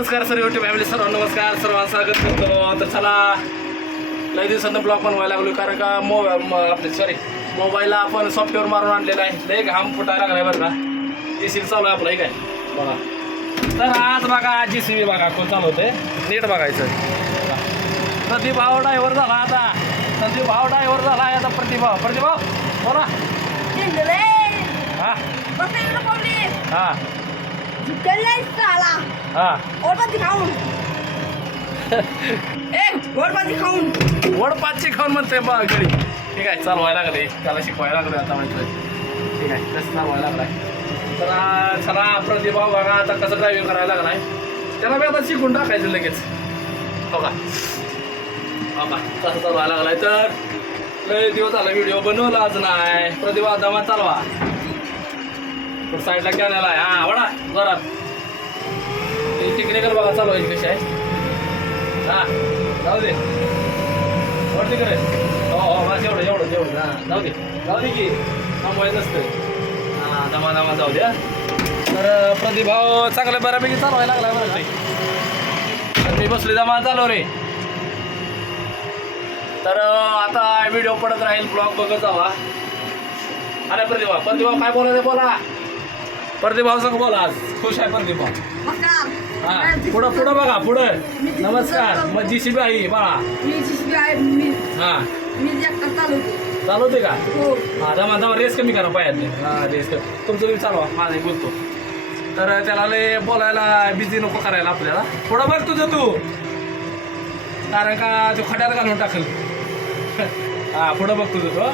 नमस्कार sir YouTube family सर्व नमस्कार सर्वांचं स्वागत करतो. तर चला लई दिवसांना ब्लॉग बनवायला लागलो कारण का आपले मोबाईलला आपण सॉफ्टवेअर मारून आणलेला आहे. लई घाम फुटायला लागलाय बरं का. JCB चालू आहे आपलं, काय बघा. तर आज बघा JCB बघा कोण चालवतंय नीट बघायचं. प्रदीप भाव ड्रायव्हर झाला आता. प्रदीप भाव ड्रायव्हर झाला आहे आता. प्रदीप भाव बोला. हां हां वडपाची खाऊन म्हणते बा घरी. ठीक आहे चालवायला लागले, त्याला शिकवायला लागले आता म्हणतोय. ठीक आहे कसं चालवायला लागलाय. तर चला प्रतिभाव बघा आता कसं ड्रायव्हिंग करायला लागलाय. त्याला मी आता शिकून टाकायचं लगेच. हो का कसं चालवायला लागलाय. तर लय दिवस झाला व्हिडिओ बनवलाच नाही. प्रतिभा दमा चालवा. साईडला कॅनल आहे. हां वडा जोरात टेक्निकल बघा चालवायची कशी आहे. हां जाऊ दे वरती करे. हो बस एवढं हां जाऊ दे की थांबवायचं नसतं. हां दमा जाऊ द्या. तर प्रतिभाव चांगलं बऱ्यापैकी चालवायला लागला बरं काही. तर मी बसले दमा चालव रे. तर आता व्हिडिओ पडत राहील, ब्लॉग बघत जावा. अरे प्रतिभाव काय बोलायचं बोला. प्रतिभाव संग बोला. आज खुश आहे प्रतिभाव. हा पुढं बघा पुढं. नमस्कार. मग JCB आहे बघा. हा चालवते का. हा दमा रेस कमी करा पायातले. हा रेस तुमचं तुम्ही चालवा, माझा बोलतो. तर त्याला लय बोलायला बिझी नको करायला आपल्याला. पुढं बघ तुझं तू, कारण का तो खड्यात घालून टाकल. हा पुढं बघ तुझं तो.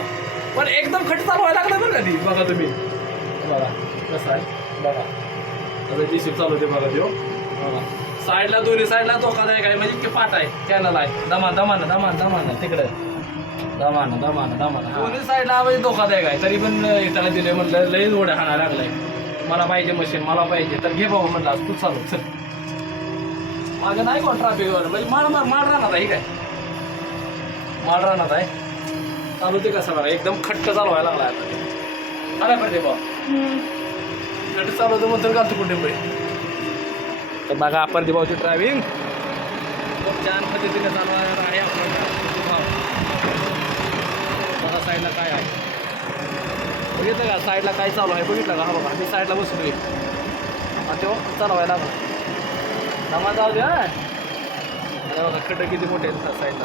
पण एकदम खट चालवायला लागला बरं का ती. बघा तुम्ही बघा कसं आहे बघा. आता JCB चालवते बघा तो. बघा साईडला दोन्ही साईडला धोकादायक आहे, म्हणजे की पाट आहे कॅनल आहे. दमान तिकडे दमान दोन्ही साईडला म्हणजे धोकादायक आहे. तरी पण त्याला दिले म्हटलं लईच ओढ्या हाणायला लागलाय. मला पाहिजे मशीन मला पाहिजे. तर घे बाबा म्हटलं आज तू चालव चल. माझं नाही कोण ट्रॅफिकवर म्हणजे माड राहणार आहे. काय माड राहणार आहे. चालवते कसं बघा एकदम खट्ट चालवायला लागला आता. अरे पाहिजे बाबा खट्ट चालवतो म्हणतो घालतो कुठे. तर बघा प्रतिभावची ड्रायव्हिंग खूप छान पद्धतीने चालवणार आहे आपलं. बघा साईडला काय आहे बघितलं का. साईडला काय चालू आहे बघितलं का. हा बघा मी साईडला बसलो आहे. तो चालवायला दमा जाऊ द्या. अरे बघा खड्डे किती मोठे आहेत साईडला.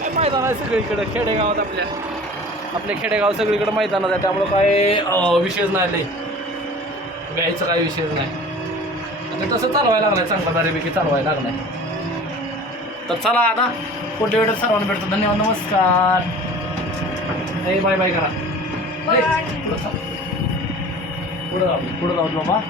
काय मैदान आहे सगळीकडे खेडेगावात. आपल्या खेडेगाव सगळीकडे मैदानात आहे. त्यामुळं काय विषयच नाही लय घ्यायचं काही विषयच नाही. आणि तसं चालवायला लागलाय चांगला बऱ्यापैकी चालवायला लागलाय. तर चला आता पुढच्या वेळेस सर्वांना भेटतो. धन्यवाद नमस्कार. बाय करा. पुढं जाऊ बाबा.